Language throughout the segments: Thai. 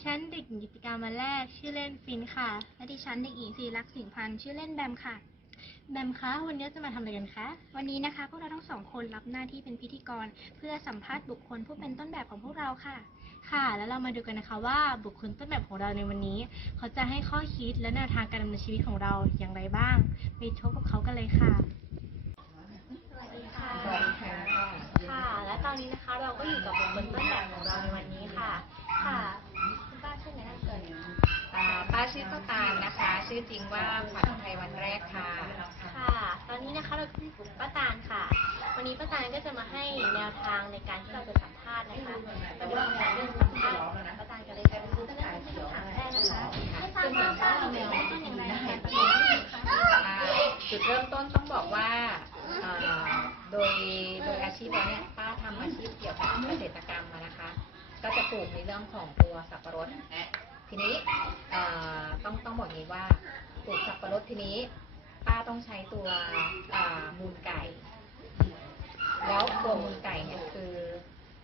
ด็กหญิงกิติการมาแรก ชื่อเล่นฟินค่ะ และดิฉันเด็กหญิงศิริลักษณ์สิงห์พันธ์ชื่อเล่นแบมค่ะ แบมคะ วันนี้จะมาทำอะไรกันคะ วันนี้นะคะพวกเราทั้งสองคนรับหน้าที่เป็นพิธีกร เพื่อสัมภาษณ์บุคคลผู้เป็นต้นแบบของพวกเราค่ะ ค่ะ แล้วเรามาดูกันนะคะว่าบุคคลต้นแบบของเราในวันนี้ เขาจะให้ข้อคิดและแนวทางการดำเนินชีวิตของเราอย่างไรบ้าง ไปพบกับเขากันเลยค่ะ สวัสดีค่ะ ค่ะ และตอนนี้นะคะเราก็อยู่กับบุคคลต้น ชื่อจริงว่าขวัญไทยวันแรกค่ะ ค่ะ ตอนนี้นะคะเราอยู่กับป้าตาลค่ะ วันนี้ป้าตาลก็จะมาให้แนวทางในการที่เราจะสัมภาษณ์นะคะมาดูการเรื่องสัมภาษณ์ป้าตาลกันเลยค่ะจะเริ่มที่คำถามแรกนะคะไม่ทราบว่าป้าเราเป็นต้นอย่างไรในการประกวดนี้คะอ่าจุดเริ่มต้นต้องบอกว่าอ่าโดยโดยอาชีพแล้วเนี่ยป้าทำอาชีพเกี่ยวกับเกษตรกรรมมานะคะ ก็จะปลูกในเรื่องของตัวสับปะรด ทีนี้ต้องต้องบอกงนี้ว่าปลูกสับปะรดทีนี้ ป้าต้องใช้ตัวมูลไก่ แล้วตัวมูลไก่เนี่ยคือ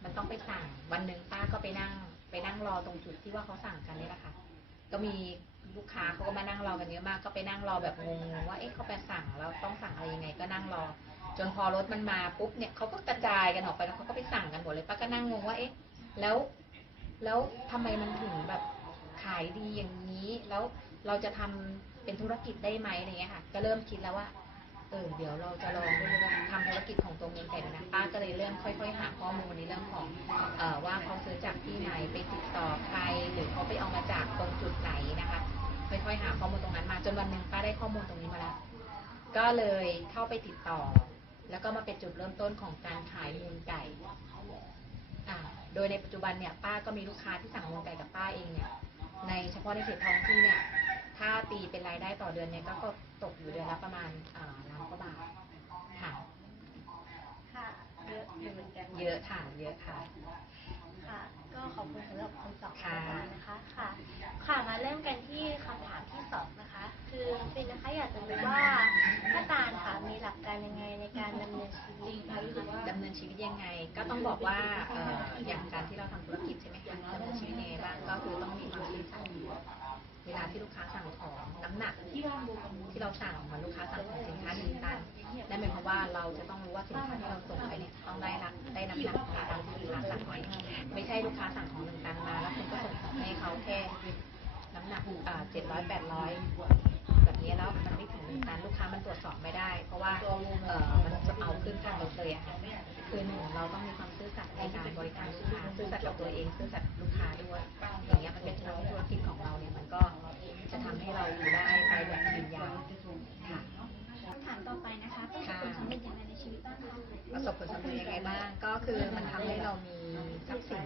มันต้องไปสั่งวันหนึ่งป้าก็ไปนั่ง ไปนั่งรอตรงจุดที่ว่าเขาสั่งกันนี่แหละค่ะ ก็มีลูกค้าเขาก็มานั่งรอกันเยอะมาก ก็ไปนั่งรอแบบงงว่าเอ๊ะเขาไปสั่งแล้วต้องสั่งอะไรยังไง ก็นั่งรอ จนพอรถมันมาปุ๊บเนี่ยเขาก็กระจายกันออกไปแล้วเขาก็ไปสั่งกันหมดเลยป้าก็นั่งงงว่าเอ๊ะแล้ว แล้วทำไมมันถึงแบบ ขายดีอย่างนี้ แล้วเราจะทำเป็นธุรกิจได้ไหมอะไรเงี้ยค่ะ ก็เริ่มคิดแล้วว่า เออ เดี๋ยวเราจะลองทำธุรกิจของตัวเองแต่นะป้าก็เลยเริ่มค่อย ๆ หาข้อมูลในเรื่องของเออว่าเขาซื้อจากที่ไหนไปติดต่อใครหรือเขาไปเอามาจากตรงจุดไหนนะคะ ค่อยๆหาข้อมูลตรงนั้นมาจนวันหนึ่งป้าได้ข้อมูลตรงนี้มาแล้วก็เลยเข้าไปติดต่อ แล้วก็มาเป็นจุดเริ่มต้นของการขายมูลไก่อ่าโดยในปัจจุบันเนี่ยป้าก็มีลูกค้าที่สั่งมูลไก่กับป้าเองเนี่ย ในเฉพาะในเขตท้องที่เนี่ยถ้าตีเป็นรายได้ต่อเดือนเนี่ยก็ก็ตกอยู่เดือนละประมาณอ่าล้านกว่าบาทค่ะค่ะเยอะอยู่เหมือนกันเยอะค่ะเยอะค่ะค่ะ ก็ขอบคุณสำหรับคำตอบของค่ะอาจารย์นะคะค่ะค่ะมาเริ่มกันที่คำถามที่สองนะคะ คือฟินนะคะอยากจะรู้ว่าป้าตาลค่ะมีหลักการยังไงในการดำเนิน ชีวิตยังไง ก็ต้องบอกว่าอย่างการที่เราทำธุรกิจใช่ไหมคะดำเนินชีวิตยังไงบ้างก็คือต้องมีความซื่อสัตย์เวลาที่ลูกค้าสั่งของน้ำหนักที่เราสั่งเหมือนลูกค้าสั่งของสินค้าหนึ่งตันนั่นหมายความว่าเราจะต้องรู้ว่าสินค้าที่เราส่งไปเนี่ยต้องได้รับได้น้ำหนักตามที่ลูกค้าสั่งไว้ไม่ใช่ลูกค้าสั่งของหนึ่งตันมา แล้วคุณก็ส่งให้เขาแค่น้ำหนักเจ็ดร้อยแปดร้อย นี้แล้วมันไม่ถึงนึ่งตันลูกค้ามันตรวจสอบไม่ได้ เพราะว่าเออมันจะเอาขึ้นทางรถเลยอะค่ะคือหนึ่งเราต้องมีความซื่อสัตย์ในการบริการลูกค้าซื่อสัตย์กับตัวเองซื่อสัตย์ลูกค้าด้วยอย่างเงี้ยมันเป็นธุรกิจของเราเนี่ยมันก็จะทำให้เราอยู่ได้ไปแบบยืนยาวค่ะคำถามต่อไปนะคะประสบผลสำเร็จอย่างไรในชีวิตบ้างคะประสบผลสำเร็จยังไงบ้าง ก็คือมันทำให้เรามีทรัพย์สิน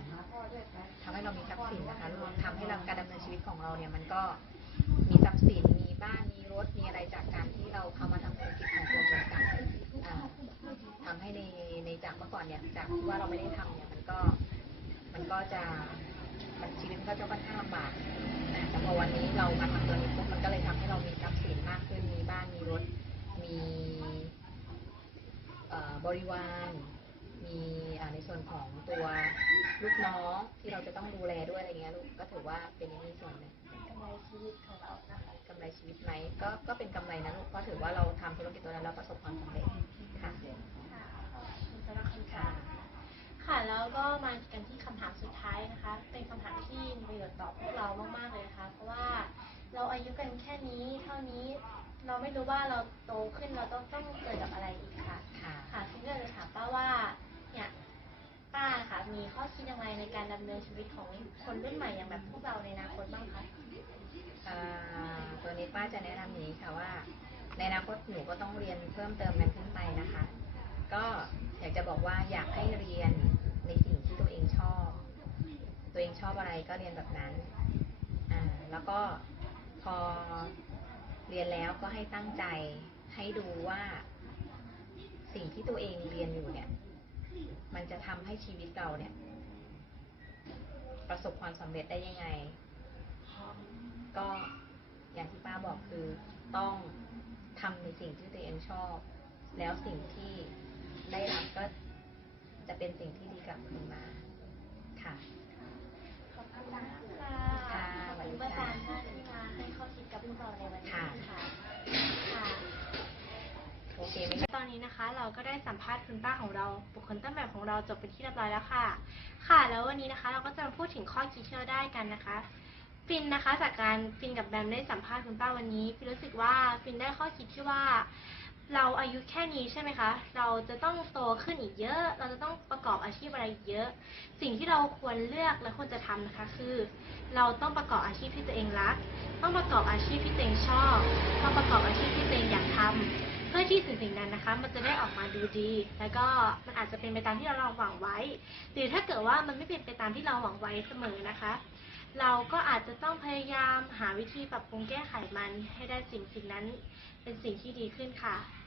ทำให้เรามีทรัพย์สินนะคะรวมทำให้เราการดำเนินชีวิตของเราเนี่ยมันก็มีทรัพย์ ไม่ได้ทำเนี่ยมันก็ มันก็จะมันชีวิตมันก็จะค่อนข้างลำบากนะแต่พอวันนี้เรามาทำตัวนี้ปุ๊บมันก็เลยทำให้เรามีทรัพย์สินมากขึ้นมีบ้านมีรถ มีเอ่อบริวาร มีอ่าในส่วนของตัวลูกน้องที่เราจะต้องดูแลด้วยอะไรเงี้ยลูกก็ถือว่าเป็นในส่วนหนึ่งกำไรชีวิตของเรานะคะกำไรชีวิตไหมก็ก็เป็นกำไรนะลูกเพราะถือว่าเราทำธุรกิจตัวนั้นแล้วประสบความสำเร็จค่ะ ค่ะขอบคุณสำหรับคำถามค่ะ แล้วก็มากันที่คำถามสุดท้ายนะคะ เป็นคำถามที่มีประโยชน์ต่อพวกเรามากๆเลยนะคะเพราะว่าเราอายุกันแค่นี้เท่านี้เราไม่รู้ว่าเราโตขึ้นเราต้องต้องเกิดกับอะไรอีกค่ะ ค่ะค่ะพี่ก็เลยถามป้าว่าเนี่ยป้าค่ะมีข้อคิดยังไงในการดำเนินชีวิตของคนรุ่นใหม่อย่างแบบพวกเราในอนาคตบ้างคะเอ่อตัวนี้ป้าจะแนะนำอย่างนี้ค่ะว่า ในอนาคตหนูก็ต้องเรียนเพิ่มเติมกันขึ้นไปนะคะ ก็อยากจะบอกว่าอยากให้เรียน ในสิ่งที่ตัวเองชอบ ตัวเองชอบอะไรก็เรียนแบบนั้น อ่า แล้วก็พอเรียนแล้วก็ให้ตั้งใจให้ดูว่าสิ่งที่ตัวเองเรียนอยู่เนี่ย มันจะทำให้ชีวิตเราเนี่ย ประสบความสำเร็จได้ยังไง ก็อย่างที่ป้าบอกคือต้องทำในสิ่งที่ตัวเองชอบ แล้วสิ่งที่ได้รับก็ จะเป็นสิ่งที่ดีกลับคืนมาค่ะ ขอบคุณค่ะขอบคุณอาจารย์ท่านที่มาให้ข้อคิดกับพวกเราในวันนี้ค่ะค่ะโอเคไหมคะตอนนี้นะคะ เราก็ได้สัมภาษณ์คุณป้าของเรา บุคคลต้นแบบของเราจบเป็นที่เรียบร้อยแล้วค่ะ ค่ะ แล้ววันนี้นะคะ เราก็จะมาพูดถึงข้อคิดที่เราได้กันนะคะฟินนะคะจากการฟินกับแบมได้สัมภาษณ์คุณป้าวันนี้ฟินรู้สึกว่าฟินได้ข้อคิดที่ว่า เราอายุแค่นี้ใช่ไหมคะ เราจะต้องโตขึ้นอีกเยอะ เราจะต้องประกอบอาชีพอะไรอีกเยอะ สิ่งที่เราควรเลือกและควรจะทำนะคะคือ เราต้องประกอบอาชีพที่ตัวเองรัก ต้องประกอบอาชีพที่ตัวเองชอบ ต้องประกอบอาชีพที่ตัวเองอยากทำเพื่อที่สิ่งสิ่งนั้นนะคะ มันจะได้ออกมาดูดี แล้วก็มันอาจจะเป็นไปตามที่เราหวังไว้ หรือถ้าเกิดว่ามันไม่เป็นไปตามที่เราหวังไว้เสมอนะคะ เราก็อาจจะต้องพยายามหาวิธีปรับปรุงแก้ไขมันให้ได้สิ่งสิ่งนั้น เป็นสิ่งที่ดีขึ้นค่ะ